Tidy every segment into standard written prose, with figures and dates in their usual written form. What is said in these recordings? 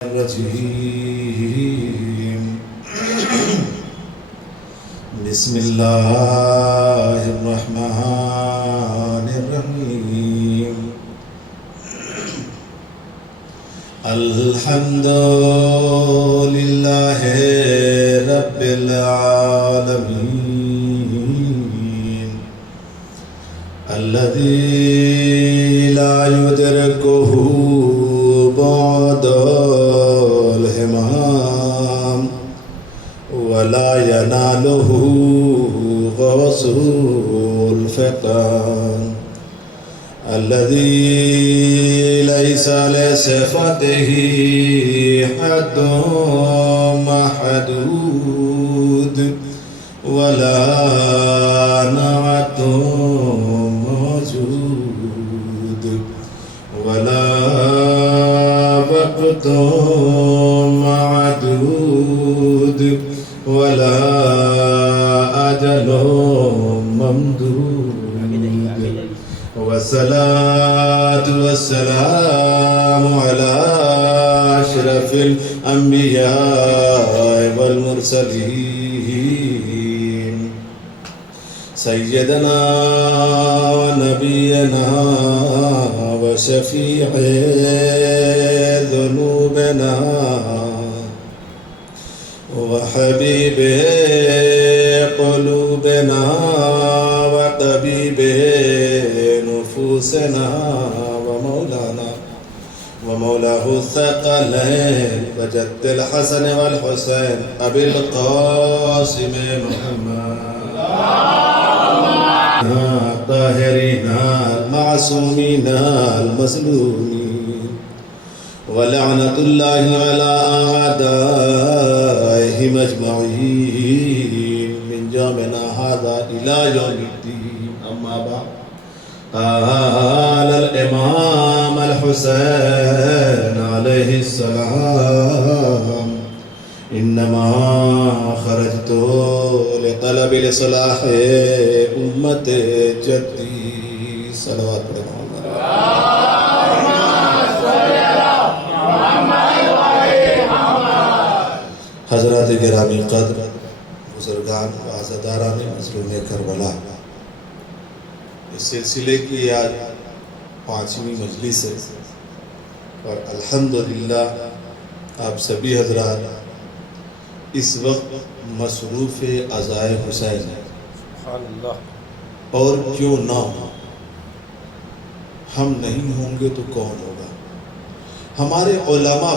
الرجيم بسم الله الرحمن الرحيم الحمد لله رب العالمين الذي لا يدركه بعد الهمام ولا يناله غوص الفقام الذي ليس لصفته حد محدود ولا نعت موجود ولا وقت معدود ولا أجل ممدود والصلاة والسلام على أشرف الأنبياء والمرسلين سيدنا ونبينا وشفيع ذنوبنا وحبيب قلوبنا وطبيب نفوسنا ومولاه الثقلين وجد الحسن والحسين أبي القاسم محمد الطاهرين المعصومين المظلومين ولعنة الله على أعدائهم أجمعين من يومنا هذا إلى يوم الدين أما بعد قال الإمام الحسين عليه السلام إنما خرجت لطلب لصلاح أمة جدي صلوات حضرات گرامی قدر بزرگان و عزاداران مظلوم کربلا، اس سلسلے کی آج 5ویں مجلس ہے اور الحمدللہ آپ سبھی حضرات اس وقت مصروف عزائے حسین ہیں اور کیوں نہ ہو، ہم نہیں ہوں گے تو کون ہوگا؟ ہمارے علماء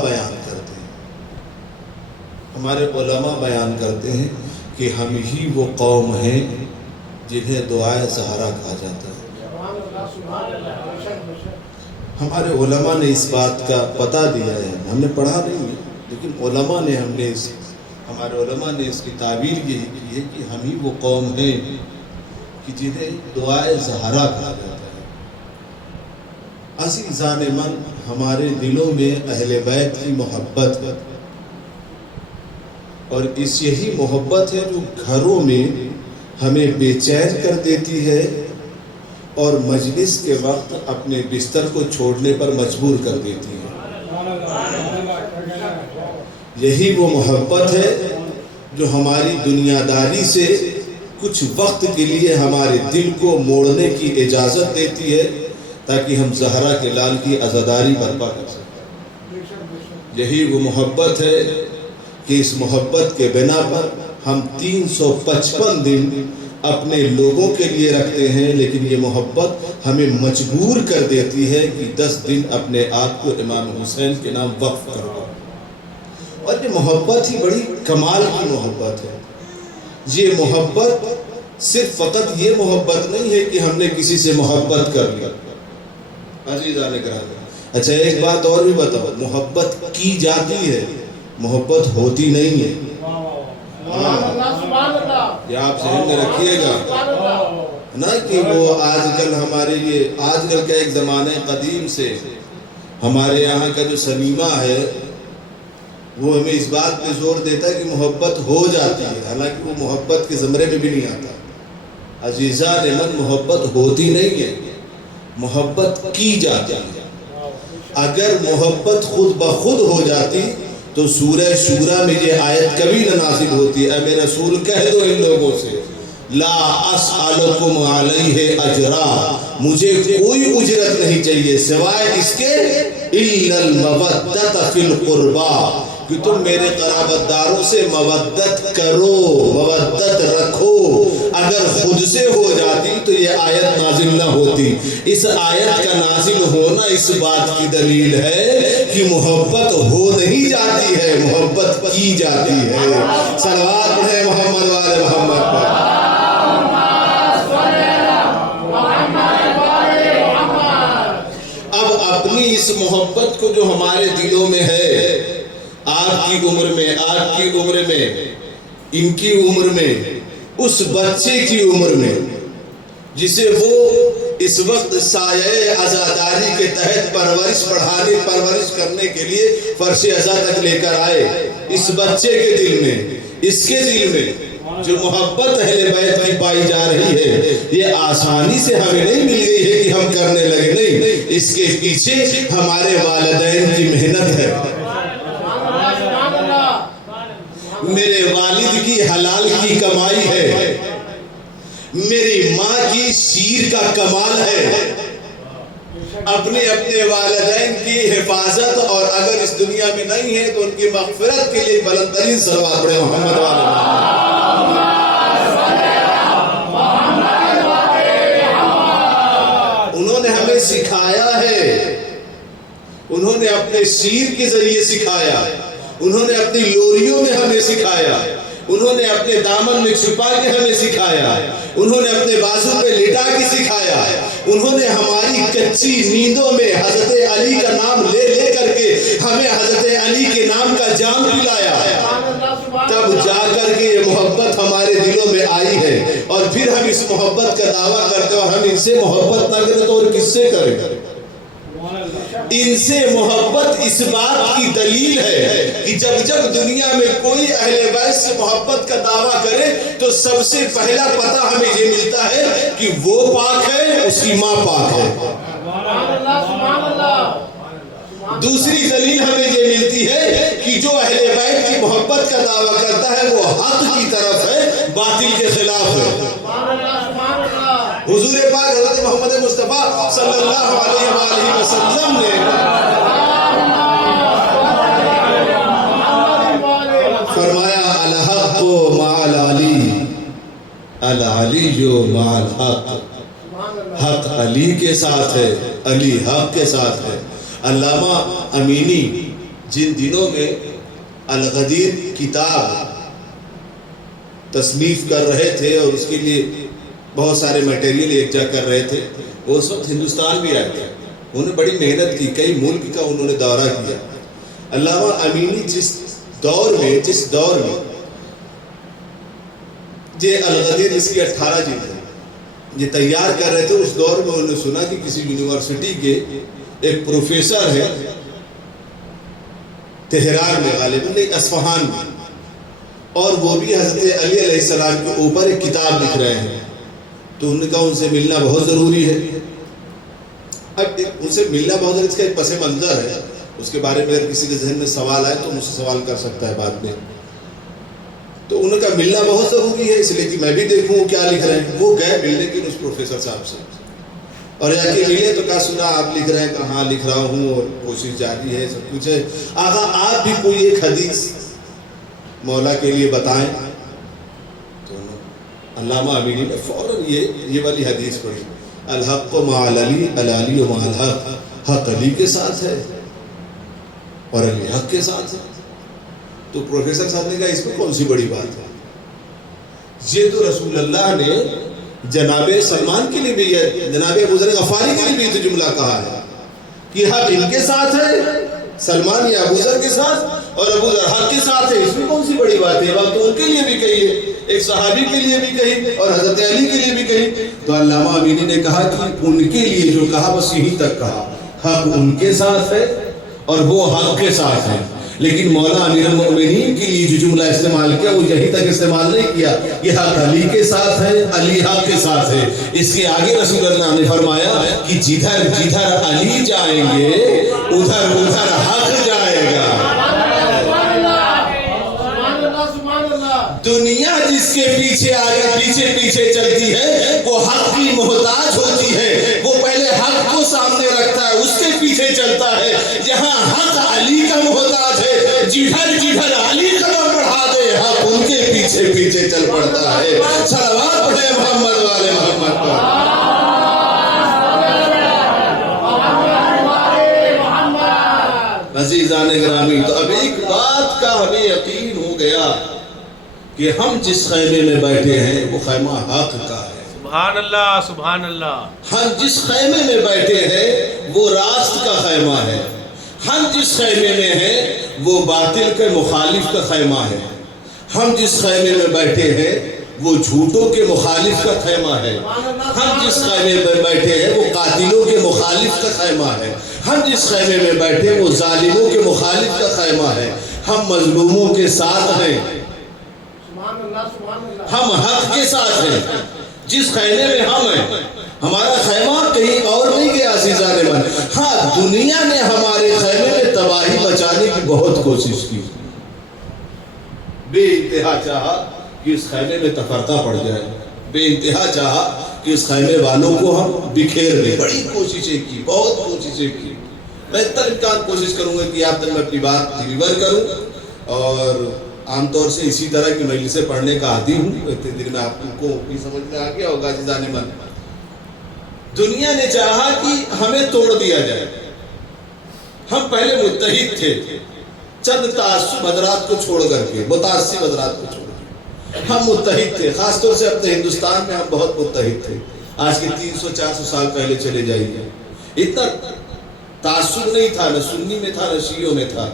بیان کرتے ہیں کہ ہم ہی وہ قوم ہیں جنہیں دعائے زہرا کہا جاتا ہے۔ ہمارے علماء نے اس بات کا پتہ دیا ہے، ہم نے پڑھا نہیں ہے لیکن ہمارے علماء نے اس کی تعبیر یہی کی ہے کہ ہم ہی وہ قوم ہیں کہ جنہیں دعائے زہرا کہا جاتا ہے۔ عزیزان من، ہمارے دلوں میں اہل بیت کی محبت ہے اور اس یہی محبت ہے جو گھروں میں ہمیں بے چین کر دیتی ہے اور مجلس کے وقت اپنے بستر کو چھوڑنے پر مجبور کر دیتی ہے۔ یہی وہ محبت ہے جو ہماری دنیا داری سے کچھ وقت کے لیے ہمارے دل کو موڑنے کی اجازت دیتی ہے تاکہ ہم زہرا کے لال کی عزاداری برپا کر سکیں۔ یہی وہ محبت ہے کہ اس محبت کے بنا پر ہم 355 دن اپنے لوگوں کے لیے رکھتے ہیں، لیکن یہ محبت ہمیں مجبور کر دیتی ہے کہ 10 دن اپنے آپ کو امام حسین کے نام وقف کرو۔ اور یہ محبت ہی بڑی کمال کی محبت ہے۔ یہ محبت صرف فقط یہ محبت نہیں ہے کہ ہم نے کسی سے محبت کر لیا۔ عزیزان گرامی، اچھا ایک بات اور بھی بتاؤ، محبت کی جاتی ہے، محبت ہوتی نہیں ہے۔ یہ آپ ذہن میں رکھیے گا نا کہ وہ آج کل ہمارے لیے، آج کل کا ایک زمانے قدیم سے ہمارے یہاں کا جو سنیما ہے وہ ہمیں اس بات پہ زور دیتا ہے کہ محبت ہو جاتی ہے، حالانکہ وہ محبت کے زمرے میں بھی نہیں آتا۔ عزیزان من، محبت ہوتی نہیں ہے، محبت کی جاتی ہے۔ اگر محبت خود بخود ہو جاتی تو سورہ شورا میں یہ آیت کبھی نہ نازل ہوتی. اے میرے رسول کہہ دو ان لوگوں سے لا اسألکم علیہ اجرا، مجھے کوئی اجرت نہیں چاہیے سوائے اس کے الا المودۃ فی القربى، کہ تم میرے قرابت داروں سے مودت کرو، مودت رکھو. اگر خود سے ہو جاتی تو یہ آیت نازل نہ ہوتی. اس آیت کا نازل ہونا اس بات کی دلیل ہے کہ محبت ہو نہیں جاتی ہے، محبت کی جاتی ہے. صلوات پڑھیں محمد والے محمد پر. اب اپنی اس محبت کو جو ہمارے دلوں میں ہے، آپ کی عمر میں، آپ کی عمر میں، ان کی عمر میں، اس بچے کی عمر میں جسے وہ اس وقت سایہ عزاداری کے تحت پرورش کرنے کے لیے فرش عزا تک لے کر آئے، اس بچے کے دل میں، اس کے دل میں جو محبت اہل بیت کی پائی جا رہی ہے، یہ آسانی سے ہمیں نہیں مل گئی ہے کہ ہم کرنے لگے. نہیں، اس کے پیچھے ہمارے والدین کی محنت ہے، میرے والد کی حلال کی کمائی ہے، میری ماں کی شیر کا کمال ہے. اپنے والدین کی حفاظت، اور اگر اس دنیا میں نہیں ہے تو ان کی مغفرت کے لیے بلند ترین صلوات پڑھیں محمد والے. انہوں نے ہمیں سکھایا ہے، انہوں نے اپنے شیر کے ذریعے سکھایا، انہوں نے اپنی لوریوں میں ہمیں سکھایا، انہوں نے اپنے دامن میں چھپا کے ہمیں سکھایا، انہوں نے اپنے بازو پہ لٹا کے سکھایا، انہوں نے ہماری کچی نیندوں میں حضرت علی کا نام لے لے کر کے ہمیں حضرت علی کے نام کا جام پلایا. تب جا کر کے یہ محبت ہمارے دلوں میں آئی ہے، اور پھر ہم اس محبت کا دعویٰ کرتے ہیں. اور ہم ان سے محبت نہ کریں تو اور کس سے کریں؟ ان سے محبت اس بات کی دلیل ہے کہ جب دنیا میں کوئی اہل بیت سے محبت کا دعویٰ کرے تو سب سے پہلا پتہ ہمیں یہ ملتا ہے کہ وہ پاک ہے، اس کی ماں پاک ہے. دوسری دلیل ہمیں یہ ملتی ہے کہ جو اہل بیت کی محبت کا دعویٰ کرتا ہے وہ حق کی طرف ہے، باطل کے خلاف ہے. حضور پاک حضرت محمد مصطفیٰ صلی اللہ علیہ وآلہ وسلم نے فرمایا الحق مع العلی، العلی مع الحق، حق علی کے ساتھ ہے، علی حق کے ساتھ ہے. علامہ امینی جن دنوں میں الغدیر کتاب تصنیف کر رہے تھے اور اس کے لیے بہت سارے میٹیریل یکجا کر رہے تھے، وہ اس وقت ہندوستان بھی آئے تھے. انہوں نے بڑی محنت کی، کئی ملک کا انہوں نے دورہ کیا. علامہ امینی جس دور میں یہ الغدیر اس کی 18 جلد ہے، یہ تیار کر رہے تھے، اس دور میں انہوں نے سنا کہ کسی یونیورسٹی کے ایک پروفیسر ہے تہران میں، غالباً نہیں اصفہان میں، اور وہ بھی حضرت علی علیہ السلام کے اوپر ایک کتاب لکھ رہے ہیں. تو انہوں نے کہا ان سے ملنا بہت ضروری ہے. اب ان سے ملنا بہت ضروری، اس کا ایک پس منظر ہے، اس کے بارے میں اگر کسی کے ذہن میں سوال آئے تو مجھ سے سوال کر سکتا ہے بعد میں. تو انہوں نے کہا ملنا بہت ضروری ہے، اس لیے کہ میں بھی دیکھوں وہ کیا لکھ رہے ہیں. وہ گئے ملنے کے اس پروفیسر صاحب سے، اور جا کے ملے تو کہا سنا آپ لکھ رہے ہیں؟ کہا ہاں لکھ رہا ہوں اور کوشش جاری ہے، سب کچھ ہے. آقا آپ بھی کوئی ایک حدیث مولا کے لیے بتائیں. تو علامہ امینی نے فوراً یہ والی حدیث پڑھی، الحق مع العلی، العلی مع الحق، حق علی کے ساتھ ہے اور علی حق کے ساتھ ہے. تو پروفیسر صاحب نے کہا اس میں کون سی بڑی بات ہے؟ یہ تو رسول اللہ نے جناب سلمان کے لیے بھی ہے، جناب ابو ذر غفاری کے لیے بھی تو جملہ کہا ہے کہ حق ان کے ساتھ ہے، سلمان یا ابو ذر کے ساتھ، اور ابو ذر حق کے ساتھ ہے. اس میں کون سی بڑی بات ہے؟ بات تو ان کے لیے بھی کہی ہے، ایک صحابی کے لیے بھی کہی اور حضرت علی کے لیے بھی کہی. تو علامہ امینی نے کہا کہ ان کے لیے جو کہا بس یہیں تک کہا، حق ان کے ساتھ ہے اور وہ حق کے ساتھ ہے. لیکن مولا امیر المؤمنین کے لیے جو جملہ استعمال کیا وہ یہیں تک استعمال نہیں کیا، یہ حق علی کے ساتھ ہے، علی حق کے ساتھ ہے۔ اس کے آگے رسول اللہ نے فرمایا کہ جدھر جدھر علی جائیں گے ادھر ادھر حق جائے گا۔ دنیا جس کے پیچھے آگے پیچھے پیچھے چلتی ہے وہ حق کی محتاج ہوتی ہے، وہ پہلے حق کو سامنے رکھتا ہے، اس کے پیچھے چلتا ہے۔ جہاں حق علی کا محتاج ہے، جدھر جدھر علی قدم بڑھا دے حق ان کے پیچھے پیچھے چل پڑتا ہے۔ صلوات پڑھیں محمد والے محمد پر۔ عزیزان گرامی، تو اب ایک بات کا ہمیں یقین ہو گیا کہ ہم جس خیمے میں بیٹھے ہیں وہ خیمہ حق کا ہے۔ سبحان اللہ سبحان اللہ۔ ہم جس خیمے میں بیٹھے ہیں وہ راست کا خیمہ ہے، ہم جس خیمے میں ہیں وہ باطل کے مخالف کا خیمہ ہے، ہم جس خیمے میں بیٹھے ہیں وہ جھوٹوں کے مخالف کا خیمہ ہے، ہم جس خیمے میں بیٹھے ہیں وہ قاتلوں کے مخالف کا خیمہ ہے، ہم جس خیمے میں بیٹھے وہ ظالموں کے مخالف کا خیمہ ہے، ہم مظلوموں کے ساتھ ہیں، ہم حق کے ساتھ ہیں۔ جس خیمے میں ہم ہیں ہمارا خیمہ کہیں اور نہیں گیا عزیزان من۔ ہاں دنیا نے ہمارے خیمے میں تباہی مچانے کی بہت کوشش کی، بے انتہا چاہا کہ اس خیمے میں تفرقہ پڑ جائے، بے انتہا چاہا کہ اس خیمے والوں کو ہم بکھیر دیں، بڑی کوششیں کی، بہت کوششیں کی۔ میں اتنا امکان کوشش کروں گا کہ آپ تک میں اپنی بات ڈیلیور کروں، اور عام طور سے اسی طرح کی مجلسیں پڑھنے کا عادی ہوں، اتنے دن میں آپ کو بھی سمجھ میں آ گیا ہوگا عزیزان من۔ دنیا نے چاہا کہ ہمیں توڑ دیا جائے، ہم پہلے متحد تھے، چند تعصب حضرات کو چھوڑ کر کے، متعصب حضرات کو چھوڑ کے ہم متحد تھے، خاص طور سے اپنے ہندوستان میں ہم بہت متحد تھے۔ آج کے 300-400 سال پہلے چلے جائیے، اتنا تعصب نہیں تھا، نہ سنی میں تھا نہ شیعوں میں تھا۔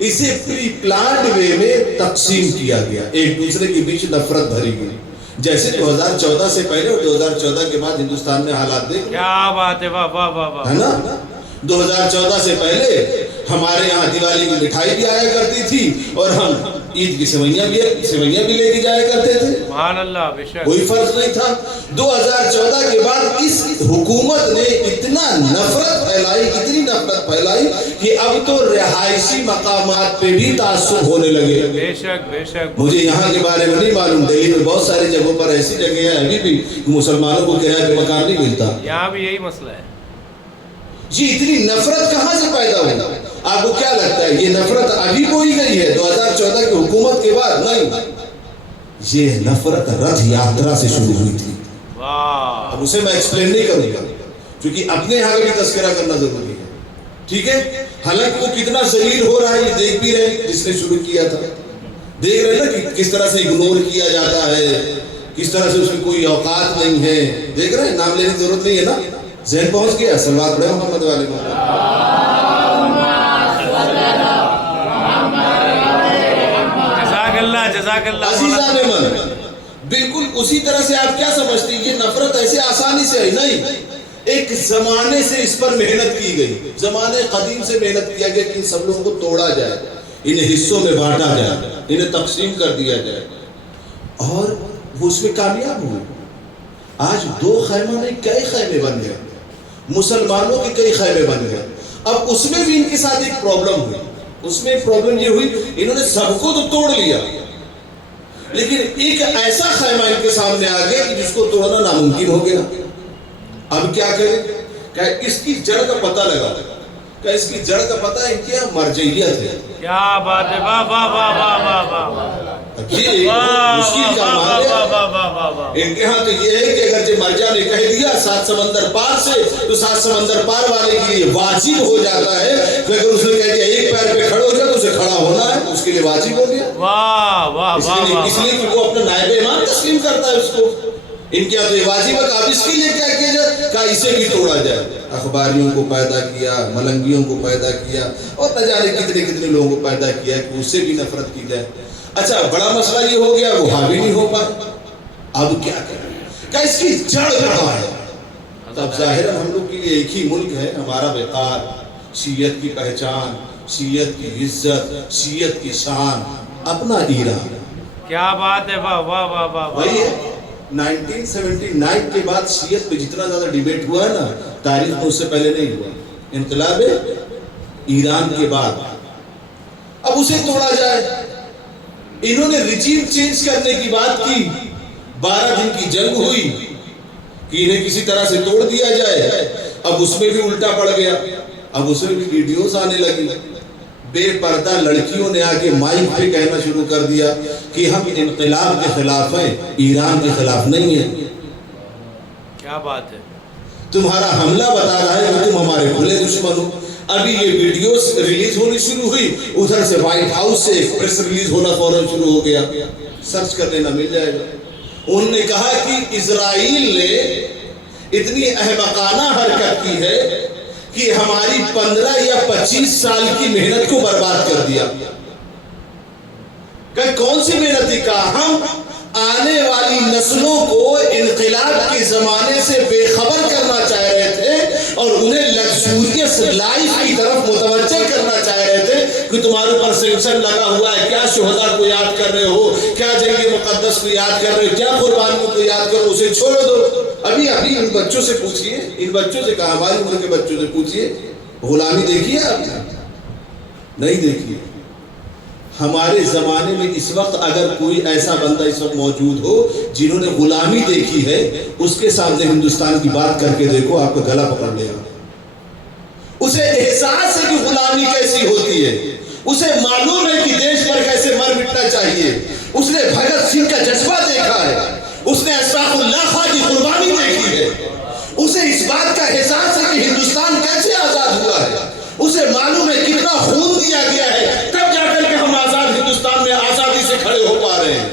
اسے پری پلانڈ وے میں تقسیم کیا گیا، ایک دوسرے کے بیچ نفرت بھری گئی، جیسے 2014 سے پہلے اور 2014 کے بعد ہندوستان میں حالات دیکھ، کیا بات ہے، واہ واہ واہ واہ، ہے نا۔ 2014 سے پہلے ہمارے یہاں دیوالی کی مٹھائی بھی آیا کرتی تھی اور ہم عید کی سوئیاں بھی لے کے جایا کرتے تھے، سبحان اللہ، بے شک کوئی فرق نہیں تھا۔ 2014 کے بعد اس حکومت نے اتنا نفرت پھیلائی، اتنی نفرت پھیلائی کہ اب تو رہائشی مقامات پہ بھی تعصب ہونے لگے۔ بے شک بے شک۔ مجھے یہاں کے بارے میں نہیں معلوم، دہلی میں بہت ساری جگہوں پر ایسی جگہ ہیں ابھی بھی مسلمانوں کو کرایہ پہ مکان نہیں ملتا، یہاں بھی یہی مسئلہ ہے جی۔ اتنی نفرت کہاں سے پیدا ہوئی؟ آپ کو کیا لگتا ہے یہ نفرت ابھی کوئی گئی ہے 2014 کی حکومت کے بعد؟ نہیں، یہ نفرت رتھ یاترا سے شروع ہوئی تھی۔ واہ، اب اسے میں ایکسپلین نہیں کروں گا کیونکہ اپنے یہاں کا بھی تذکرہ کرنا ضروری ہے، ٹھیک ہے۔ حالانکہ وہ کتنا ذلیل ہو رہا ہے یہ دیکھ بھی رہے، جس نے شروع کیا تھا دیکھ رہے نا کہ کس طرح سے اگنور کیا جاتا ہے، کس طرح سے اس کی کوئی اوقات نہیں ہے، دیکھ رہے ہیں، نام لینے کی ضرورت نہیں ہے نا، ذہن پہنچ گیا۔ صلوات پڑھیں محمد والے محمد۔ جزاک اللہ۔ عزیزان من، بالکل اسی طرح سے آپ کیا سمجھتے ہیں یہ نفرت ایسے آسانی سے ہے؟ نہیں، ایک زمانے سے اس پر محنت کی گئی، زمانے قدیم سے محنت کیا گیا کہ ان سب لوگوں کو توڑا جائے، انہیں حصوں میں بانٹا جائے، انہیں تقسیم کر دیا جائے، اور وہ اس میں کامیاب ہوئے۔ آج 2 خیمہ نہیں کئی خیمے بن گئے، مسلمانوں کے کئی خیمے بن گئے۔ اب اس میں بھی ان کے ساتھ ایک پرابلم ہوئی، اس میں پرابلم یہ ہوئی انہوں نے سب کو تو توڑ لیا، لیکن ایک ایسا خیمہ ان کے سامنے آ گیا کہ جس کو توڑنا ناممکن ہو گیا۔ اب کیا کریں؟ کہ اس کی جڑ کا پتہ لگا، کہ اس کی جڑ کا پتہ ہے کہ مرجعیت ہے۔ کیا بات ہے، واہ واہ واہ واہ واہ واہ، یہ مشکل کا معاملہ ہے۔ ان کے ہاں تو یہ ہے کہ اگر جو مرجع نے کہہ دیا 7 سمندر پار سے، تو 7 سمندر پار والے کے لیے واجب ہو جاتا ہے کہ اگر اس نے کہہ دیا ایک پیر پہ کھڑے ہو جائے تو اسے کھڑا ہونا ہے، اس کے لیے واجب ہو گیا۔ واہ واہ واہ، اس لیے کہ وہ اپنا نائب امام تسلیم کرتا ہے اس کو، ان کے تو یہ واجب ہے کہ اب اس کے لیے کیا کیا جائے، کہ اسے بھی توڑا جائے۔ اخباریوں کو پیدا کیا، ملنگیوں کو پیدا کیا، اور نہ جانے کتنے کتنے لوگوں کو پیدا کیا کہ اس سے بھی نفرت کی جائے۔ اچھا، بڑا مسئلہ یہ ہو گیا وہ حاوی نہیں ہو پائے، اب کیا کریں؟ کہ اس کی جڑ کہاں ہے؟ اب ظاہر ہم لوگ کے لیے ایک ہی ملک ہے، ہمارا وقار، شیعت کی پہچان، شیعت کی عزت، شیعت کی شان، اپنا ایران. کیا بات ہے، واہ واہ واہ واہ وہی واہ. ہے 1979 کے بعد شیعت پہ جتنا زیادہ ڈیبیٹ ہوا ہے نا تاریخ میں اس سے پہلے نہیں ہوا. انقلاب ایران کے بعد اب اسے توڑا جائے. انہوں نے رجیم چینج کرنے کی بات کی، 12 دن کی جنگ ہوئی کہ انہیں کسی طرح سے توڑ دیا جائے. اب اس میں بھی الٹا پڑ گیا، اب اس میں بھی ویڈیوز آنے لگی. بے پردہ لڑکیوں نے آ کے مائک پہ کہنا شروع کر دیا کہ ہم انقلاب کے خلاف ہیں، ایران کے خلاف نہیں ہیں. کیا بات ہے. تمہارا حملہ بتا رہا ہے کہ تم ہمارے کھلے دشمن ہو. ابھی یہ ویڈیوز ریلیز ہونی شروع ہوئی، ادھر سے وائٹ ہاؤس سے ایک پریس ریلیز ہونا فوراً شروع ہو گیا. سرچ کر لینا مل جائے گا. انہوں نے کہا کہ اسرائیل نے اتنی احمقانہ حرکت کی ہے کہ ہماری 15 یا 25 سال کی محنت کو برباد کر دیا. کہ کون سی محنت کا؟ ہم آنے والی نسلوں کو انقلاب کے زمانے سے بے خبر کرنا چاہ رہے تھے اور انہیں لگزوریس لائف کی طرف متوجہ کرنا چاہ رہے تھے کہ تمہارے اوپر سینکشن لگا ہوا ہے، کیا شہداء کو یاد کر رہے ہو، کیا جنگ مقدس کو یاد کر رہے ہو، کیا قربانیوں کو یاد کرو، اسے چھوڑ دو. ابھی ان بچوں سے پوچھئے، ان بچوں سے کہا، ہماری عمر کے بچوں سے پوچھئے غلامی دیکھی ہے آپ نے؟ نہیں دیکھی. ہمارے زمانے میں اس وقت اگر کوئی ایسا بندہ اس وقت موجود ہو جنہوں نے غلامی دیکھی ہے، اس کے سامنے ہندوستان کی بات کر کے دیکھو، آپ کا گلا پکڑ لے گا. اسے احساس ہے کہ غلامی کیسی ہوتی ہے، اسے معلوم ہے کہ دیش پر کیسے مر مٹنا چاہیے. اس نے بھگت سنگھ کا جذبہ دیکھا ہے، اس نے اشفاق اللہ خان کی قربانی دیکھی ہے. اسے اس بات کا احساس ہے کہ ہندوستان کیسے آزاد ہوا ہے. اسے معلوم ہے کتنا خون دیا گیا ہے، تب جا کر کے ہم آزاد ہندوستان میں آزادی سے کھڑے ہو پا رہے ہیں.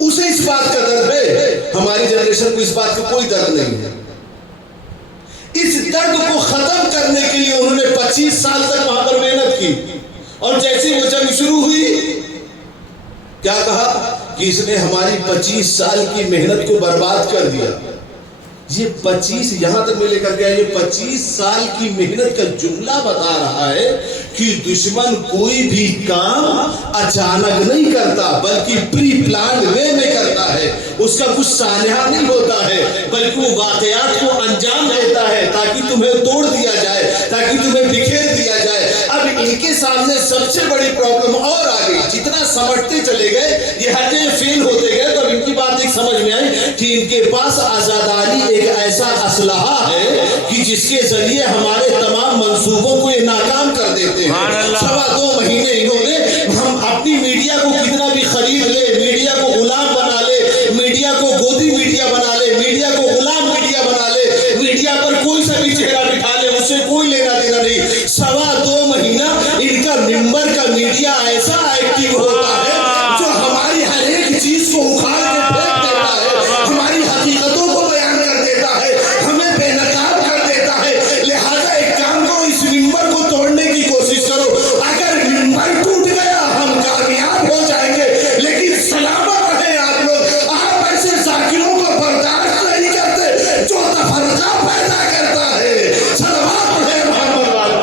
اسے اس بات کا درد ہے. ہماری جنریشن کو اس بات کا کوئی درد نہیں ہے. اس درد کو ختم کرنے کے لیے انہوں نے 25 سال تک وہاں پر محنت کی، اور جیسے وہ جنگ شروع ہوئی کیا کہا کہ اس نے ہماری 25 سال کی محنت کو برباد کر دیا. یہ 25 یہاں تک میں لے کر گیا، یہ 25 سال کی محنت کا جملہ بتا رہا ہے کہ دشمن کوئی بھی کام اچانک نہیں کرتا بلکہ پری پلانڈ وے میں کرتا ہے. اس کا کچھ سانحہ نہیں ہوتا ہے بلکہ وہ واقعات کو انجام دیتا ہے تاکہ تمہیں توڑ دیا جائے، تاکہ تمہیں بکھیر دیا جائے. اب ان کے سامنے سب سے بڑی پرابلم اور آ گئی. جتنا سمجھتے چلے گئے یہ حرکتیں فیل ہوتے گئے تو ان کی بات ایک سمجھ میں آئی کہ ان کے پاس آزاداری ایک ایسا اسلحہ ہے کہ جس کے ذریعے ہمارے تمام منصوبوں کو یہ ناکام کر دیتے ہیں. 2.25 مہینے انہوں نے ہم اپنی میڈیا کو کتنا بھی خرید لے، میڈیا کو غلام بنا لے، میڈیا کو گودی میڈیا بنا لے، میڈیا کو غلام میڈیا بنا لے، میڈیا پر کوئی سا بھی چہرہ بٹھا لے، اس سے کوئی لینا دینا نہیں. 2.25 مہینہ ان کا ممبر کا میڈیا ایسا ایکٹیو ہوتا ہے جو ہماری ہر ایک چیز کو اکھاڑ کے پھینک دیتا ہے، ہماری حقیقتوں کو بیان کر دیتا ہے، ہمیں بے نقاب کر دیتا ہے. لہذا ایک کام کرو، اس ممبر کو توڑنے کی کوشش کرو. اگر ممبر ٹوٹ گیا ہم کامیاب ہو جائیں گے، لیکن سلامت رہے آپ لوگ. آپ ایسے ذاکروں کو برداشت نہیں کرتے جو تفرقہ پیدا کرتا ہے. صلوات ہے محمد والے.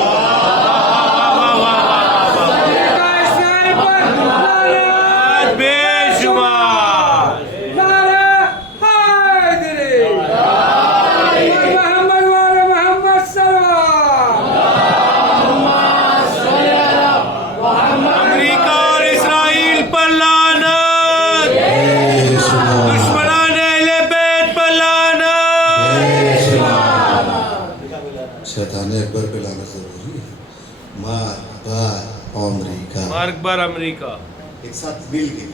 بے شمار. امریکہ اور اسرائیل پر لعنت، دشمنان اہل بیت پر لعنت. شیطان اکبر پہ لعنت ضروری ہے. مارک بار امریکہ، مارک بر امریکہ، ایک ساتھ مل کے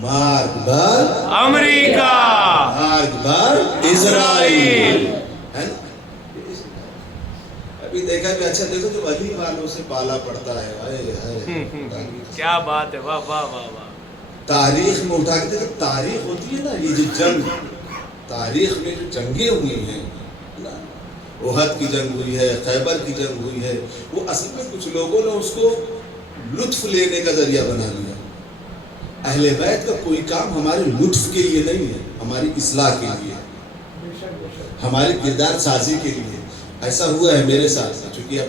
مارک بار امریکہ، مارک بار اسرائیل. ہے نا؟ ابھی دیکھا کہ اچھا دیکھو جو ولی والوں سے پالا پڑتا ہے، ہائے ہائے کیا بات ہے، واہ واہ واہ واہ. تاریخ میں اٹھا کے دیکھو، تاریخ ہوتی ہے نا، یہ جو جنگ، تاریخ میں جو جنگیں ہوئی ہیں نا، احد کی جنگ ہوئی ہے، خیبر کی جنگ ہوئی ہے، وہ اصل میں کچھ لوگوں نے اس کو لطف لینے کا ذریعہ بنا لیا. اہل بیت کا کوئی کام ہمارے لطف کے لیے نہیں ہے، ہماری اصلاح کے لیے، ہماری کردار سازی کے لیے. ایسا ہوا ہے میرے ساتھ، چونکہ اب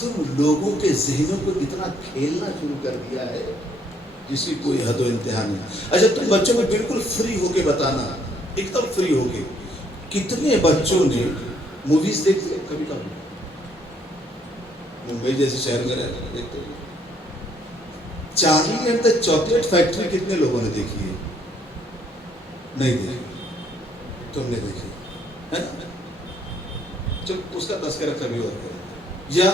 تم لوگوں کے ذہنوں کو اتنا کھیلنا شروع کر دیا ہے جس کی کوئی حد و انتہا نہیں. اچھا تم بچوں میں بالکل فری ہو کے بتانا, ایک دم فری ہو کے, کتنے بچوں نے موویز دیکھتے ہیں کبھی کبھی؟ ممبئی جیسے شہر میں رہتے ہیں, دیکھتے ہیں. Charlie and the chocolate factory کتنے لوگوں نے دیکھی ہے؟ نہیں دیکھی. تم نے دیکھی ہے نا؟ چل اس کا تذکرہ کبھی اور کریں. یا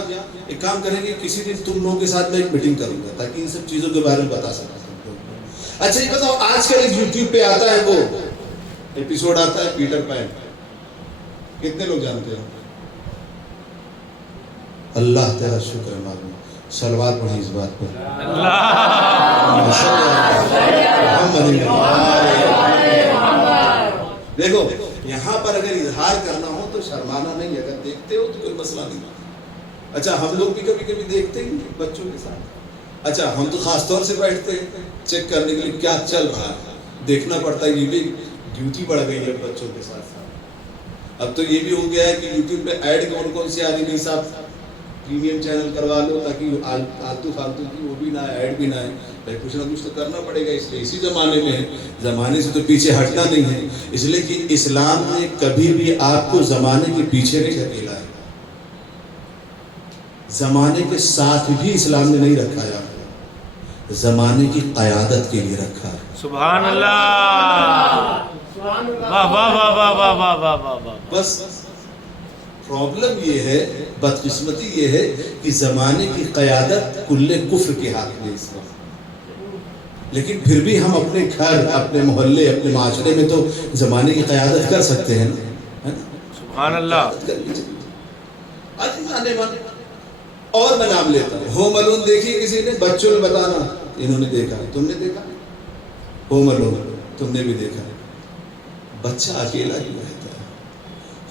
ایک کام کریں گے, کسی دن تم لوگوں کے ساتھ میں ایک میٹنگ کروں گا تاکہ ان سب چیزوں کے بارے میں بتا سکتا ہوں. اچھا یہ بتاؤ, آج کل ایک یوٹیوب پہ آتا ہے, وہ ایپیسوڈ آتا ہے پیٹر پین, کتنے لوگ جانتے ہیں؟ اللہ تیرا شکر ہے معلوم. صلوات پڑھی اس بات پر. دیکھو یہاں پر اگر اظہار کرنا ہو تو شرمانا نہیں, اگر دیکھتے ہو تو کوئی مسئلہ نہیں. اچھا ہم لوگ بھی کبھی کبھی دیکھتے ہیں بچوں کے ساتھ. اچھا ہم تو خاص طور سے بیٹھتے ہیں چیک کرنے کے لیے کیا چل رہا ہے, دیکھنا پڑتا ہے. یہ بھی ڈیوٹی بڑھ گئی ہے بچوں کے ساتھ ساتھ. اب تو یہ بھی ہو گیا ہے کہ یوٹیوب پہ ایڈ کون کون سی آ رہی, نہیں صاحب پریمیم چینل کروا لو تاکہ آلتو فالتو کی وہ بھی نہ آئے, ایڈ بھی نہ آئے. بھائی کچھ نہ کچھ تو کرنا پڑے گا, اس لیے اسی زمانے میں ہے, زمانے سے تو پیچھے ہٹنا نہیں ہے. اس لیے کہ اسلام نے کبھی بھی آپ کو زمانے کے پیچھے نہیں دھکیلا ہے, زمانے کے ساتھ بھی اسلام نے نہیں رکھا ہے, زمانے کی قیادت کے لیے رکھا ہے. سبحان اللہ, واہ واہ واہ واہ واہ واہ واہ واہ واہ. بس پرابلم یہ ہے, بدقسمتی یہ ہے کہ زمانے کی قیادت کل کفر کے ہاتھ میں اس وقت. لیکن پھر بھی ہم اپنے گھر, اپنے محلے, اپنے معاشرے میں تو زمانے کی قیادت کر سکتے ہیں نا. سبحان اللہ. اور میں نام لیتا ہوں, ہوم الون دیکھی کسی نے؟ بچوں نے بتانا انہوں نے دیکھا, تم نے دیکھا؟ ہوم الون تم نے بھی دیکھا. بچہ اکیلا کیوں رہتا ہے؟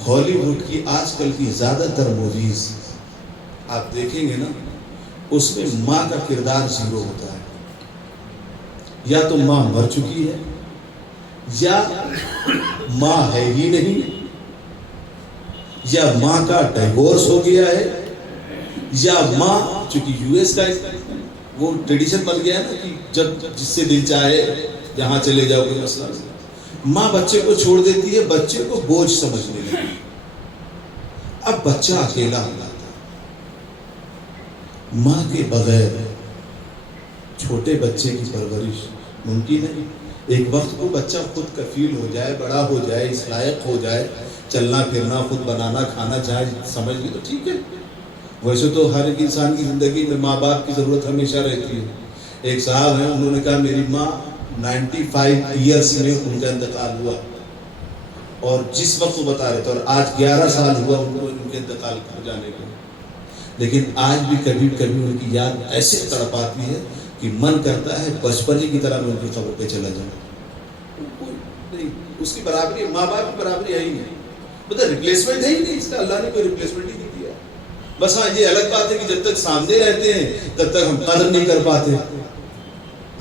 ہالی ووڈ کی آج کل کی زیادہ تر موویز آپ دیکھیں گے نا, اس میں ماں کا کردار زیرو ہوتا ہے. یا تو ماں مر چکی ہے, یا ماں ہے ہی نہیں, یا ماں کا ڈائیورس ہو گیا ہے, یا ماں چونکہ یو ایس کا وہ ٹریڈیشن بن گیا ہے نا کہ جب جس سے دل چاہے جہاں چلے جاؤ کوئی مسئلہ نہیں, ماں بچے کو چھوڑ دیتی ہے, بچے کو بوجھ سمجھنے لگی. اب بچہ اکیلا ہو جاتا ہے. ماں کے بغیر چھوٹے بچے کی پرورش ممکن ہے. ایک وقت کو بچہ خود کفیل ہو جائے, بڑا ہو جائے, اس لائق ہو جائے, چلنا پھرنا خود بنانا کھانا چاہے سمجھ لی تو ٹھیک ہے. ویسے تو ہر ایک انسان کی زندگی میں ماں باپ کی ضرورت ہمیشہ رہتی ہے. ایک صاحب ہیں, انہوں نے کہا میری ماں 95 ایئرس میں ان کا انتقال ہوا, اور جس وقت وہ بتا رہے تھے, اور آج 11 سال ہوا ان کو ان کے انتقال ہو جانے کو, لیکن آج بھی کبھی کبھی ان کی یاد ایسے تڑپ آتی ہے کہ من کرتا ہے بچپنے کی طرح میں ان کی قبر پہ چلا جاؤں. نہیں, اس کی برابری ماں باپ کی برابری ہے ہی نہیں, مطلب ریپلیسمنٹ ہے ہی نہیں اس کا. اللہ نے کوئی ریپلیسمنٹ ہی نہیں دیا. بس ہاں یہ الگ بات ہے کہ جب تک سامنے رہتے ہیں تب تک ہم قدر نہیں کر پاتے.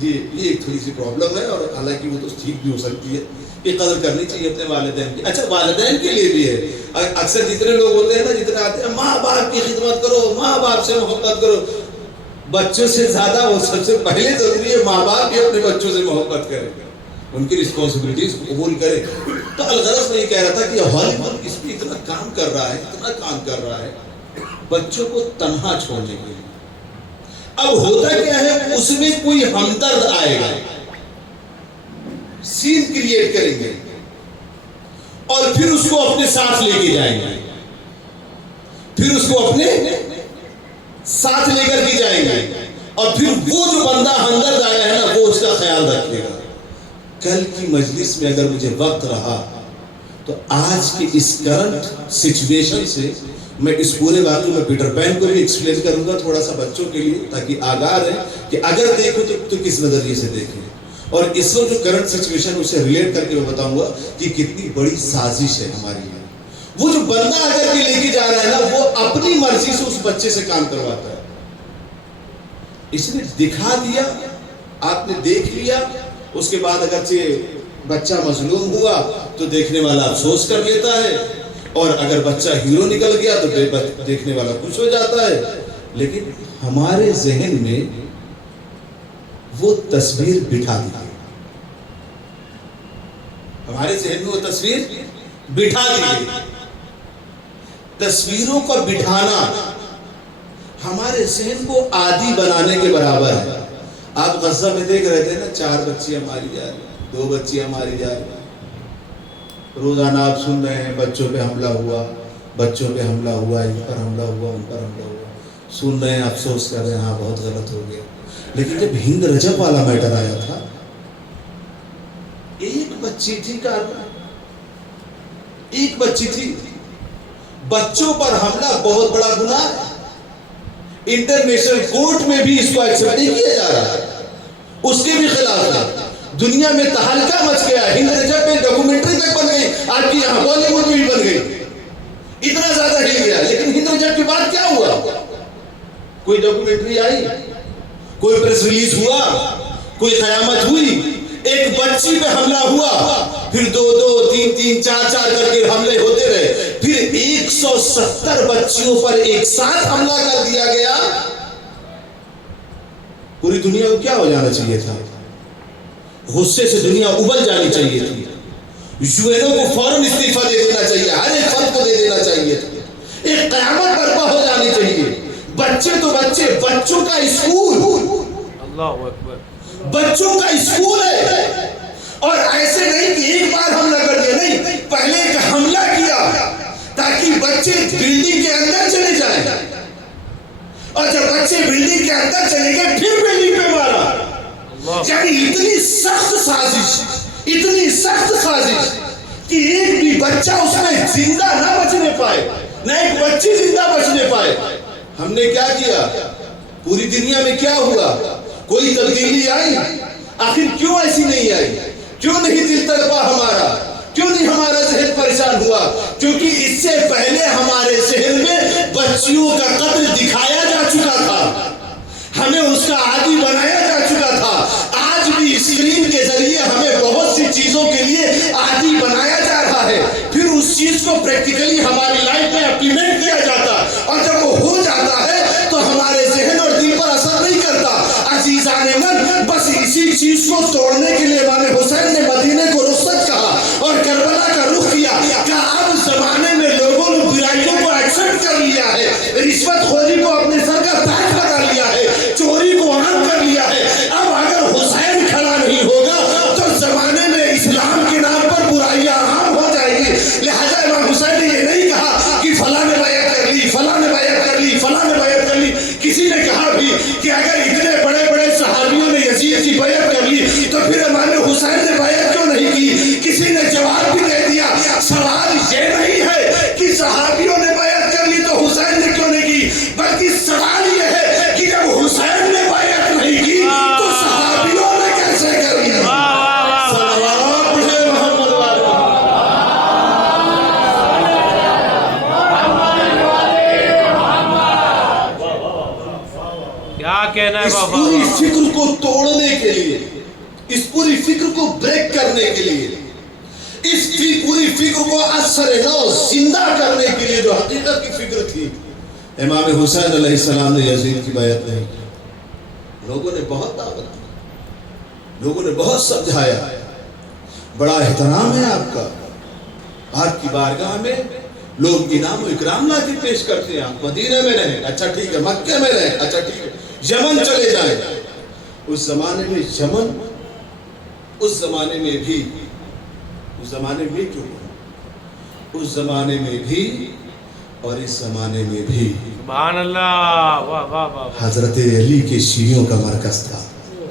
جی یہ ایک تھوڑی سی پرابلم ہے, اور حالانکہ وہ تو ٹھیک بھی ہو سکتی ہے کہ قدر کرنی چاہیے اپنے والدین کی. اچھا والدین کے لیے بھی ہے. اکثر جتنے لوگ ہوتے ہیں نا, جتنے آتے ہیں ماں باپ کی خدمت کرو, ماں باپ سے محبت کرو, بچوں سے زیادہ وہ سب سے پہلے ضروری ہے ماں باپ بھی اپنے بچوں سے محبت کریں, ان کی رسپانسبلٹیز قبول کریں. تو الغرض میں یہ کہہ رہا تھا کہ ہالی ووڈ اس پہ اتنا کام کر رہا ہے, اتنا کام کر رہا ہے بچوں کو تنہا چھوڑنے کے لیے. اب ہوتا کیا ہے, اس میں کوئی ہمدرد آئے گا, سین کریٹ کریں گے, اور پھر اس کو اپنے ساتھ لے کے جائیں گے, پھر اس کو اپنے ساتھ لے کر کے جائیں گے, اور پھر وہ جو بندہ ہمدرد آیا ہے نا, وہ اس کا خیال رکھے گا. کل کی مجلس میں اگر مجھے وقت رہا تو آج کی اس کرنٹ سچویشن سے میں اس پورے واقعے میں پیٹر پین کو بھی ایکسپلین کروں گا تھوڑا سا بچوں کے لیے, تاکہ آگاہ رہے کہ اگر دیکھو تو کس نظریے سے دیکھیں. اور اس وقت جو کرنٹ سچویشن اسے ریلیٹ کر کے میں بتاؤں گا کہ کتنی بڑی سازش ہے ہماری ہے. وہ جو بندہ اگر کے لے کے جا رہا ہے نا, وہ اپنی مرضی سے اس بچے سے کام کرواتا ہے. اس نے دکھا دیا, آپ نے دیکھ لیا, اس کے بعد اگرچہ بچہ مظلوم ہوا تو دیکھنے والا افسوس کر لیتا ہے, اور اگر بچہ ہیرو نکل گیا تو دیکھنے والا خوش ہو جاتا ہے. لیکن ہمارے ذہن میں وہ تصویر بٹھا دی گئی، ہمارے ذہن میں وہ تصویر بٹھا دی گئی۔ تصویروں کا بٹھانا ہمارے ذہن کو عادی بنانے کے برابر ہے۔ آپ غزہ میں دیکھ رہے تھے نا، 4 بچیاں ماری جا رہی، 2 بچیاں ماری جا رہی، روزانہ آپ سن رہے ہیں بچوں پہ حملہ ہوا، بچوں پہ حملہ ہوا، ان پر حملہ ہوا، ان پر حملہ ہوا، سن رہے ہیں، افسوس کر رہے ہیں، ہاں بہت غلط ہو گیا۔ لیکن جب ہند رجب والا میٹر آیا تھا، ایک بچی تھی کاربن، ایک بچی تھی، بچوں پر حملہ بہت بڑا گناہ ہے، انٹرنیشنل کورٹ میں بھی اس کو ایکسپٹ نہیں کیا جا رہا ہے، اس کے بھی خلاف ہے۔ دنیا میں تہلکہ مچ گیا، ہند رجب پہ ڈاکومنٹری تک بن گئی، آپ کی یہاں بالی ووڈ میں بھی بن گئی، اتنا زیادہ ہل گیا۔ لیکن ہند رجب کے بعد کیا ہوا؟ کوئی ڈاکومنٹری آئی، کوئی پریس ریلیز ہوا، کوئی قیامت ہوئی؟ ایک بچی پہ حملہ ہوا، پھر 2 3 4 کر کے حملے ہوتے رہے، پھر 170 بچیوں پر ایک ساتھ حملہ کر دیا گیا۔ پوری دنیا کو کیا ہو جانا چاہیے تھا؟ غصے سے دنیا ابل جانی چاہیے تھی، یو کو فوراً استعفیٰ دے دینا چاہیے، ہر ایک فرد کو دے دینا چاہیے تھا، ایک قیامت برپا ہو جانی چاہیے۔ بچے تو بچے، بچوں کا اسکول، اللہ اکبر، بچوں کا اسکول ہے، اور ایسے نہیں کہ ایک بار حملہ کر دیا، نہیں، پہلے ایک حملہ کیا تاکہ بچے بلڈنگ کے اندر چلے جائیں، اور جب بچے بلڈنگ کے اندر چلے گئے پھر بلڈنگ پہ مارا۔ یعنی اتنی سخت سازش، اتنی سخت سازش کہ ایک بھی بچہ اس میں زندہ نہ بچنے پائے، نہ ایک بچی زندہ بچنے پائے۔ ہم نے کیا کیا؟ پوری دنیا میں کیا ہوا؟ کوئی تبدیلی آئی؟ آخر کیوں ایسی نہیں آئی؟ کیوں نہیں دل تڑپا ہمارا؟ کیوں نہیں ہمارا ذہن پریشان ہوا؟ کیونکہ اس سے پہلے ہمارے ذہن میں بچیوں کا قتل دکھایا جا چکا تھا، ہمیں اس کا عادی بنایا جا چکا تھا۔ آج بھی اسکرین کے ذریعے ہمیں بہت سی چیزوں کے لیے عادی بنایا جا رہا ہے، پھر اس چیز کو پریکٹیکلی ہماری لائف میں امپلیمنٹ کیا جاتا، اور جب وہ ہو جاتا ہے تو ہمارے ذہن اور دل پر اثر نہیں کرتا۔ عزیزان من، بس اسی چیز کو توڑنے کے لیے امام حسین نے مدینے کو رخصت کہا اور کربلا کا رخ کیا کہ اب زمانے میں لوگوں نے برائیوں کو ایکسپٹ کر لیا ہے، رشوت خوری کو اپنے سر کا تاج بنا لیا ہے، چوری کو عام کر لیا ہے۔ اب اگر حسین کھڑا نہیں ہوگا تو زمانے میں اسلام کے نام پر برائیاں عام ہو جائیں گی۔ لہذا امام حسین نے یہ نہیں کہا کہ فلاں نے بیعت کر لی، فلاں نے بیعت کر لی، فلاں نے بیعت کر لی۔ کسی نے کہا بھی کہ اگر اتنے بڑے بڑے صحابیوں نے یزید کی بیعت کر لی تو پھر امام حسین نے بیعت کیوں نہیں کی؟ کسی نے جواب بھی دے دیا، سوال یہ نہیں ہے کہ صحابیوں نے بیعت کر لی تو حسین نے کیوں نہیں کی، بلکہ سوال یہ ہے کہ جب حسین نے بیعت نہیں کی تو صحابیوں نے کیسے کر لی؟ صلوات ہے محمد والے۔ کیا کہنا ہے اس بابا؟ پوری فکر کو توڑنے کے لیے، اس پوری فکر کو بریک کرنے کے لیے، اس پوری فکر کو اثر نو زندہ کرنے کے لیے جو حقیقت کی فکر تھی، امام حسین علیہ السلام نے یزید کی بیعت نہیں کی۔ لوگوں نے بہت دعوت دی، لوگوں نے بہت سمجھایا، بڑا احترام ہے آپ کا، آپ کی بارگاہ میں لوگ انعام و اکرام لا کے پیش کرتے ہیں۔ آپ مدینے میں رہیں، اچھا ٹھیک ہے، مکے میں رہیں، اچھا ٹھیک ہے، یمن چلے جائیں۔ اس زمانے میں یمن، اس زمانے میں بھی، اس زمانے میں کیوں، اس زمانے میں بھی اور اس زمانے میں بھی سبحان اللہ، واہ واہ واہ، حضرت علی کے شیعوں کا مرکز تھا۔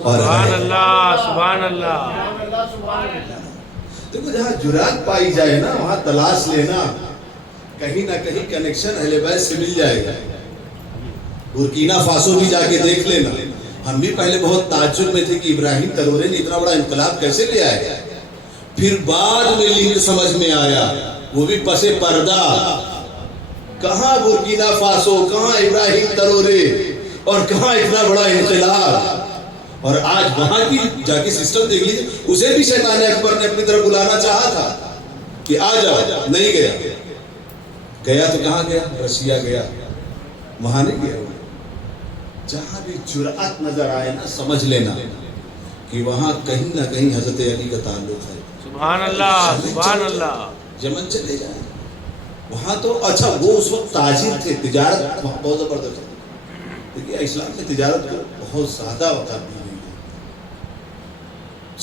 اور سبحان اللہ، سبحان اللہ۔ دیکھو جہاں جرات پائی جائے نا وہاں تلاش لینا، کہیں نہ کہیں کنیکشن اہل بیت سے مل جائے گا۔ بورکینا فاسو بھی جا کے دیکھ لینا، ہم بھی پہلے بہت تعجب میں تھے کہ ابراہیم ترورے نے اتنا بڑا انقلاب کیسے لے آئے، پھر بعد میں لنک سمجھ میں آیا، وہ بھی پس پردہ، کہاں بورکینا فاسو، کہاں ابراہیم ترورے، اور کہاں اتنا بڑا انقلاب۔ اور آج وہاں کی جا کے سسٹم دیکھ لیجیے، اسے بھی شیطان اکبر نے اپنی طرف بلانا چاہا تھا کہ آ جاؤ، نہیں گیا۔ گیا تو کہاں گیا؟ رشیا گیا، وہاں نہیں گیا۔ جہاں بھی جرأت نظر آئے نا سمجھ لینا کہ وہاں کہیں نہ کہیں حضرت علی کا تعلق ہے. سبحان اللہ سبحان اللہ. یمن چلے جائیں وہاں تو اچھا وہ اس وقت تاجر تھے, تجارت وہاں بہت زبردست ہے. دیکھیے اسلام میں تجارت کو بہت زیادہ وقت دی گئی ہے.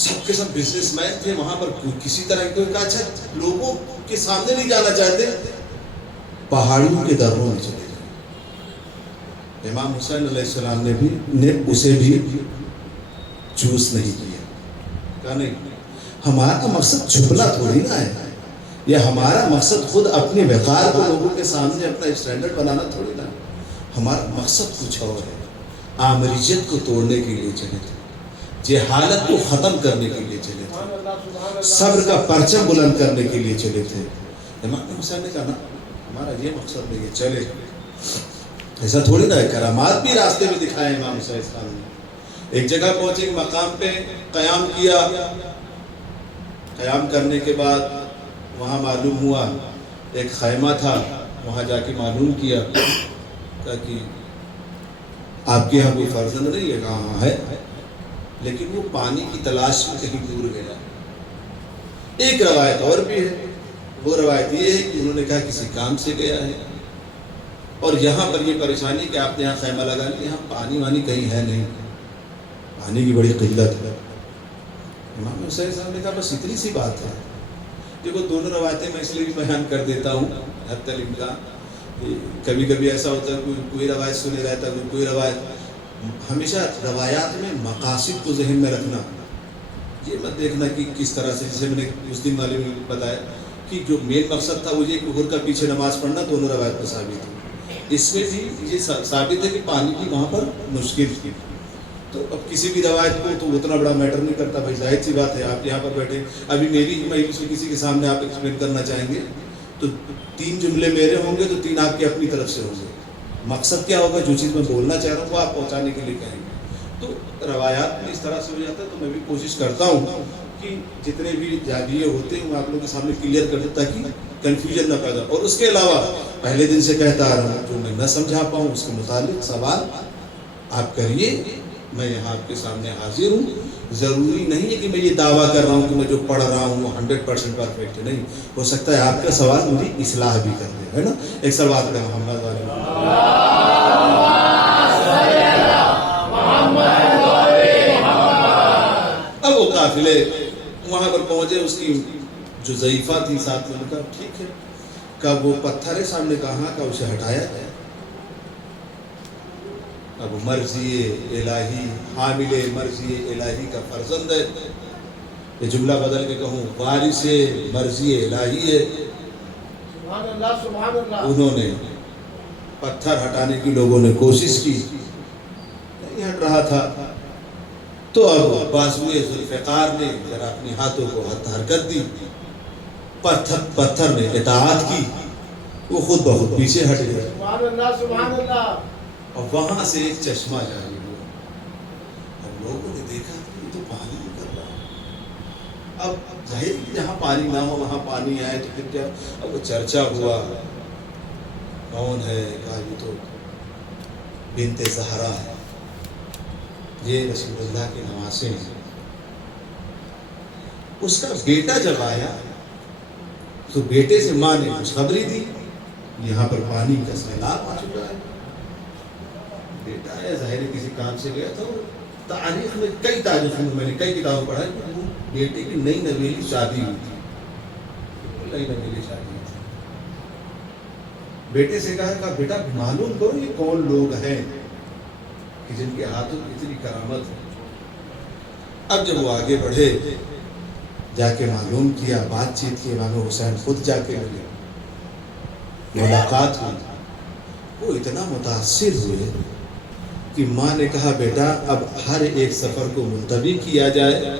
سب کے سب بزنس مین تھے وہاں پر. کسی طرح کا اچھا لوگوں کے سامنے نہیں جانا چاہتے, پہاڑیوں کے دروں میں چلے جائیں. امام حسین علیہ السلام نے اسے بھی چوز نہیں کیا. کہا نہیں, ہمارا مقصد چھپنا تھوڑی نہ ہے, یہ ہمارا مقصد خود اپنے وقار کو لوگوں کے سامنے اپنا اسٹینڈرڈ بنانا تھوڑی نہ. ہمارا مقصد کچھ اور ہے. آمریت کو توڑنے کے لیے چلے تھے, جہالت کو ختم کرنے کے لیے چلے تھے, صبر کا پرچم بلند کرنے کے لیے چلے تھے. امام حسین نے کہا نا ہمارا یہ مقصد نہیں ہے, چلے. ایسا تھوڑی نہ ہے, کرامات بھی راستے میں دکھائے امام حسین اسلام نے. ایک جگہ پہنچے, مقام پہ قیام کیا. قیام کرنے کے بعد وہاں معلوم ہوا ایک خیمہ تھا, وہاں جا کے معلوم کیا کہ آپ کے یہاں کوئی فرزند نہیں ہے. کہاں ہے, لیکن وہ پانی کی تلاش میں کہیں دور گیا. ایک روایت اور بھی ہے, وہ روایت یہ ہے کہ انہوں نے کہا کسی کام سے گیا ہے اور یہاں پر یہ پریشانی کہ آپ نے یہاں خیمہ لگا لیا, یہاں پانی وانی کہیں ہے نہیں, پانی کی بڑی قلت ہے. امام حسین صاحب نے کہا بس اتنی سی بات ہے. دیکھو دونوں روایتیں میں اس لیے بھی بیان کر دیتا ہوں حد الامکان. کبھی کبھی ایسا ہوتا ہے کوئی روایت سنے رہتا ہے, کوئی روایت. ہمیشہ روایات میں مقاصد کو ذہن میں رکھنا, یہ مت دیکھنا کہ کس طرح سے, جسے میں نے اس دن والے میں بتایا کہ جو مین مقصد تھا وہ یہ کہ غر کا پیچھے نماز پڑھنا, دونوں روایت پر ثابت ہے. اس میں بھی یہ ثابت ہے کہ پانی کی وہاں پر مشکل تھی. تو اب کسی بھی روایت کو تو اتنا بڑا میٹر نہیں کرتا. بھائی ظاہر سی بات ہے آپ یہاں پر بیٹھے, ابھی میری مجلس میں کسی کے سامنے آپ ایکسپلین کرنا چاہیں گے تو 3 جملے میرے ہوں گے تو 3 آپ کی اپنی طرف سے ہوں گے. مقصد کیا ہوگا, جو چیز میں بولنا چاہ رہا ہوں وہ آپ پہنچانے کے لیے کہیں گے. تو روایات میں اس طرح سے ہو جاتا ہے. تو میں بھی کوشش کرتا ہوں کہ جتنے بھی جادیے ہوتے ہیں وہ آپ لوگوں کے سامنے کلیئر کر دیں تاکہ کنفیوژن نہ پیدا. اور اس کے علاوہ پہلے دن سے کہتا آ رہا ہوں, جو میں نہ سمجھا پاؤں اس کے متعلق سوال آپ کریے, میں یہاں آپ کے سامنے حاضر ہوں. ضروری نہیں ہے کہ میں یہ دعویٰ کر رہا ہوں کہ میں جو پڑھ رہا ہوں وہ 100% پرفیکٹ ہے. نہیں, ہو سکتا ہے آپ کا سوال مجھے اصلاح بھی کر دے, ہے نا. ایک سوال ہے محمد والے اب وہ قافلے وہاں پر پہنچے, اس کی جو ضعیفہ تھی ساتھ میں کہا ٹھیک ہے, کب وہ پتھر ہے سامنے کہاں کا اسے ہٹایا جائے. اب مرضی الہی, حامل مرضی الہی کا فرزند ہے. یہ جملہ بدل کے کہوں وارث مرضی الہی ہے. سبحان اللہ سبحان اللہ. انہوں نے پتھر ہٹانے کی لوگوں نے کوشش کی, نہیں ہٹ رہا تھا. تو اب بازوئے ذوالفقار نے ذرا اپنے ہاتھوں کو حرکت دی, پتھر نے اطاعت کی, وہ خود بخود پیچھے ہٹ گیا. سبحان اللہ سبحان اللہ. اور وہاں سے ایک چشمہ جاری ہوا. اب لوگوں نے دیکھا کہ یہ تو پانی نکل رہا ہے. اب ظاہر جہاں پانی نہ ہو وہاں پانی آئے تو پھر کیا. اب وہ چرچا ہوا, کون ہے, کہا یہ تو بنت زہرا ہے, یہ رسول اللہ کے نواسے ہیں. اس کا بیٹا جب آیا تو بیٹے سے ماں نے خوشخبری دی, یہاں پر پانی کا سیلاب آ چکا ہے. بیٹا ہے ظاہر کسی کام سے گیا تھا. تاریخ میں کئی تاریخوں میں نے کئی کتابوں پڑھا ہے کہ بیٹے کی نئی نویلی شادی ہوئی تھی, نئی نویلی شادی ہوئی تھی. بیٹے سے کہا بیٹا معلوم کرو یہ کون لوگ ہیں کہ جن کے ہاتھوں کی اتنی کرامت ہے. اب جب وہ آگے بڑھے, جا کے معلوم کیا, بات چیت کی, امام حسین خود جا کے ملے, ملاقات ہوئی. وہ اتنا متاثر ہوئے کہ ماں نے کہا بیٹا اب ہر ایک سفر کو ملتوی کیا جائے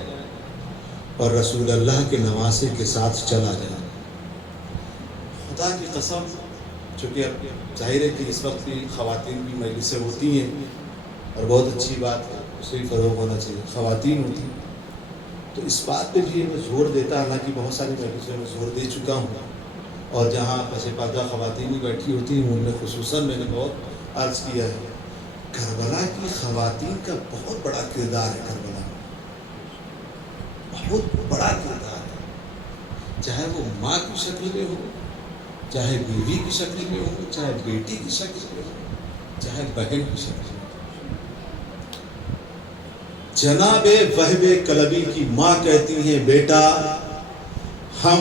اور رسول اللہ کے نواسے کے ساتھ چلا جائے. خدا کی قسم, چونکہ اب ظاہر ہے کہ اس وقت بھی خواتین کی مجلسیں ہوتی ہیں اور بہت اچھی بات ہے, اسے بھی فروغ ہونا چاہیے, خواتین ہوتی ہیں. تو اس بات پہ بھی میں زور دیتا, حالانکہ بہت ساری مجلسوں میں زور دے چکا ہوں, اور جہاں پس پردہ خواتین بھی بیٹھی ہوتی ہیں ان میں خصوصاً میں نے بہت عرض کیا ہے کربلا کی خواتین کا بہت بڑا کردار ہے، کربلا بہت بڑا کردار ہے، چاہے وہ ماں کی شکل میں ہو، چاہے بیوی کی شکل میں ہو، چاہے بیٹی کی شکل میں ہو، چاہے بہن کی شکل میں ہو۔ جناب وہب کلبی کی ماں کہتی ہیں بیٹا ہم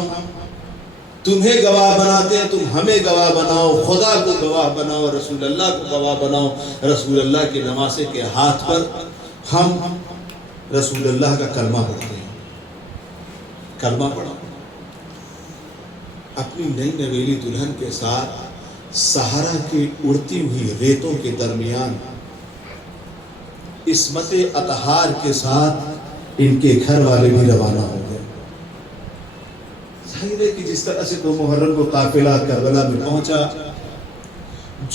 تمہیں گواہ بناتے ہیں، تم ہمیں گواہ بناؤ، خدا کو گواہ بناؤ، رسول اللہ کو گواہ بناؤ۔ رسول اللہ کے نواسے کے ہاتھ پر ہم رسول اللہ کا کلمہ پڑھتے ہیں، کلمہ پڑھا۔ اپنی نئی نویلی دلہن کے ساتھ صحرا کی اڑتی ہوئی ریتوں کے درمیان عصمت اطہار کے ساتھ ان کے گھر والے بھی روانہ ہو گئے۔ ظاہر ہے کہ جس طرح سے 2 محرم کو قافلہ کربلا میں پہنچا،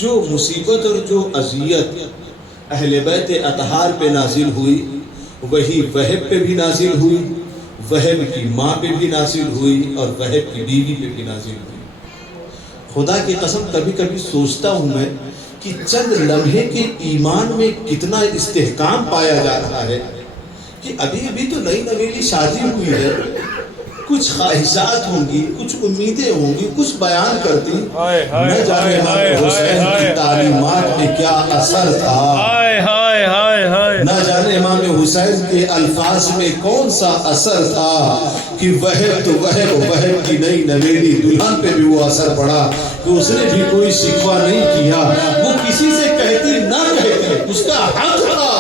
جو مصیبت اور جو اذیت اہل بیت اطہار پہ نازل ہوئی وہی وہب پہ بھی نازل ہوئی، وہب کی ماں پہ بھی نازل ہوئی، اور وہب کی بیوی پہ بھی نازل ہوئی۔ خدا کی قسم کبھی کبھی سوچتا ہوں میں کہ چند لمحے کے ایمان میں کتنا استحکام پایا جا رہا ہے کہ ابھی ابھی تو نئی نویلی شادی ہوئی ہے، کچھ خواہشات ہوں گی، کچھ امیدیں ہوں گی، کچھ بیان کرتی، نہ جانے امام حسین کی تعلیمات میں کیا اثر تھا، نہ جانے امام حسین کے الفاظ میں کون سا اثر تھا کہ وہب تو وہب کی نئی نویلی دلہن پہ بھی وہ اثر پڑا کہ اس نے بھی کوئی شکوہ نہیں کیا، وہ کسی سے کہتی نہ کہتی، اس کا حق تھا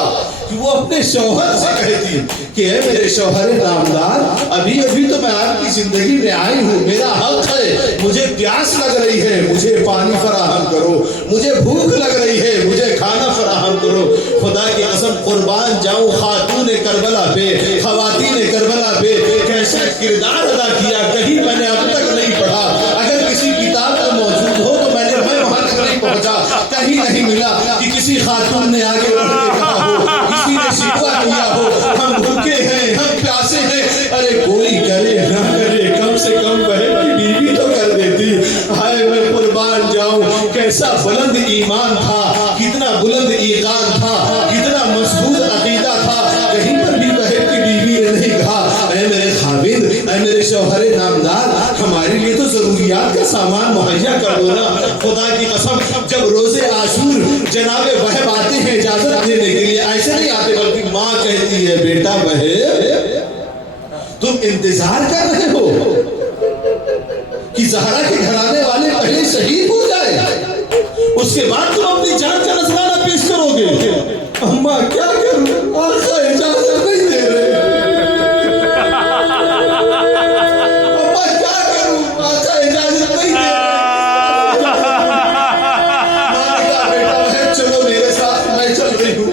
کہ وہ اپنے شوہر سے کہتی کہ اے میرے شوہر نامدار، ابھی ابھی تو میں آپ کی زندگی میں آئی ہوں، میرا حق ہے، مجھے پیاس لگ رہی ہے، مجھے پانی فراہم کرو، مجھے بھوک لگ رہی ہے، مجھے کھانا فراہم کرو۔ خدا کی قسم قربان جاؤں خاتون کربلا پہ، خواتین کربلا پہ کیسا کردار ادا کیا، کہیں میں نے اب تک نہیں پڑھا، اگر کسی کتاب میں موجود ہو تو میں وہاں تک نہیں پہنچا، کہیں نہیں ملا کہ کسی خاتون نے آگے بڑھ کے کہا ہو، کسی نے شکوہ کیا ہو ہم بھوکے ہیں، ہم پیاسے ہیں۔ ارے کوئی کرے نہ کرے، کم سے کم بہن کی بیوی تو کر دیتی۔ ہائے میں قربان جاؤں، کیسا بلند ایمان تھا، کتنا بلند ایقان تھا، کتنا مضبوط عقیدہ تھا، کہیں پر بھی بہن کی بیوی نے نہیں کہا اے میرے خاوند، اے میرے شوہر نامدار، ہمارے لیے تو ضروریات کا سامان مہیا کر دو نا۔ خدا کی قسم جب روزے عاشور جناب وہب آتے ہیں اجازت دینے کے لیے، ایسے نہیں آتے بلکہ ماں کہتی ہے بیٹا وہب تم انتظار کر رہے ہو کہ زہرا کے گھرانے والے پہلے شہید ہو جائے، اس کے بعد تم اپنی جان کا نذرانہ پیش کرو گے۔ اماں کیا کروں، آقا اجازت نہیں دے رہے، اماں کیا کروں، آقا اجازت نہیں دے رہے۔ ماں نے کہا بیٹا وہب چلو میرے ساتھ، میں چل رہی ہوں۔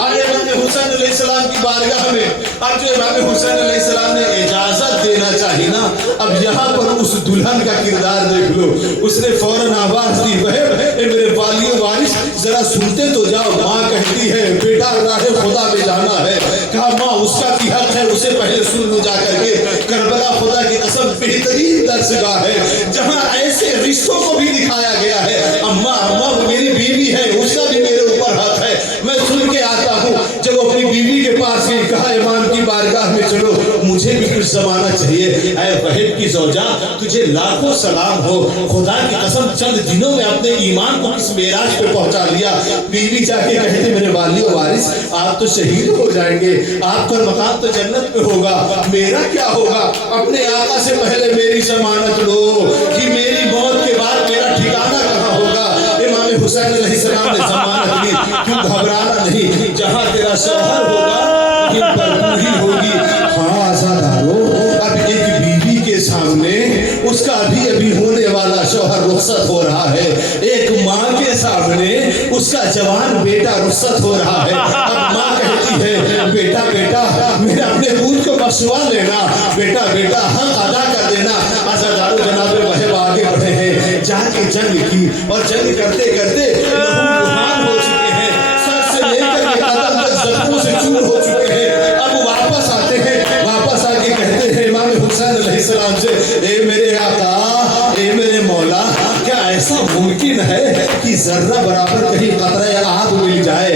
آئے امام حسین علیہ السلام کی بارگاہ میں، اب جو امام حسین علیہ السلام نے اجازت دینا چاہی نا، اب یہاں پر اس دلہن کا کردار دیکھ لو۔ اس نے فوراً آواز دی وہب اے میرے والی و وارث ذرا سنتے تو جاؤ۔ ماں کہتی ہے بیٹا راہ خدا میں جانا ہے۔ کہا ماں اس کا بھی حق ہے، اسے پہلے سن لو جا کر کے۔ کربلا خدا کی قسم بہترین درسگاہ ہے جہاں ایسے رشتوں کو بھی دکھایا گیا ہے۔ اماں وہ میری بیوی ہے، اس کا بھی میرے اوپر حق ہے، میں سن کے آتا ہوں۔ جب وہ اپنی بیوی کے پاس گئی، کہا امام کی بارگاہ میں چلو، مجھے بھی کچھ زمانہ چاہیے۔ اے وہب کی زوجہ تجھے لاکھوں سلام ہو، خدا کی قسم چند دنوں میں اپنے ایمان کو کس معراج پہ پہنچا لیا۔ بیوی جا کے کہتے میرے والی و وارث آپ تو شہید ہو جائیں گے، آپ کا مقام تو جنت میں ہوگا، میرا کیا ہوگا؟ اپنے آقا سے پہلے میری ضمانت لو کہ میری موت کے بعد میرا ٹھکانہ کہاں ہوگا۔ امام حسین علیہ السلام نے ضمانت لی، کیوں گھبرانا نہیں، جہاں تیرا شوہر ہوگا وہیں پر تو ہی ہوگی۔ ہاں آزادارو، اب ایک بیوی کے سامنے اس کا ابھی ہونے والا شوہر رخصت ہو رہا ہے، ایک ماں کے سامنے اس کا جوان بیٹا رخصت ہو رہا ہے۔ اب ماں کہتی ہے بیٹا میرے اپنے پوت کو بخشوا لینا، بیٹا حق ادا کر دینا۔ آزادارو جناب وہب آگے بڑھے ہیں، جا کے جنگ کی، اور جنگ کرتے کرتے لہو لہان ہو چکے ہیں، سر سے لے کر کے قدم تک زخموں سے چور ہو چکے ہیں۔ اب واپس آتے ہیں، واپس آ کے کہتے ہیں امام حسین علیہ السلام سے اے میرے آقا، اے میرے مولا، کیا ایسا ممکن ہے کہ ذرہ برابر کہیں قطرہ آب مل جائے؟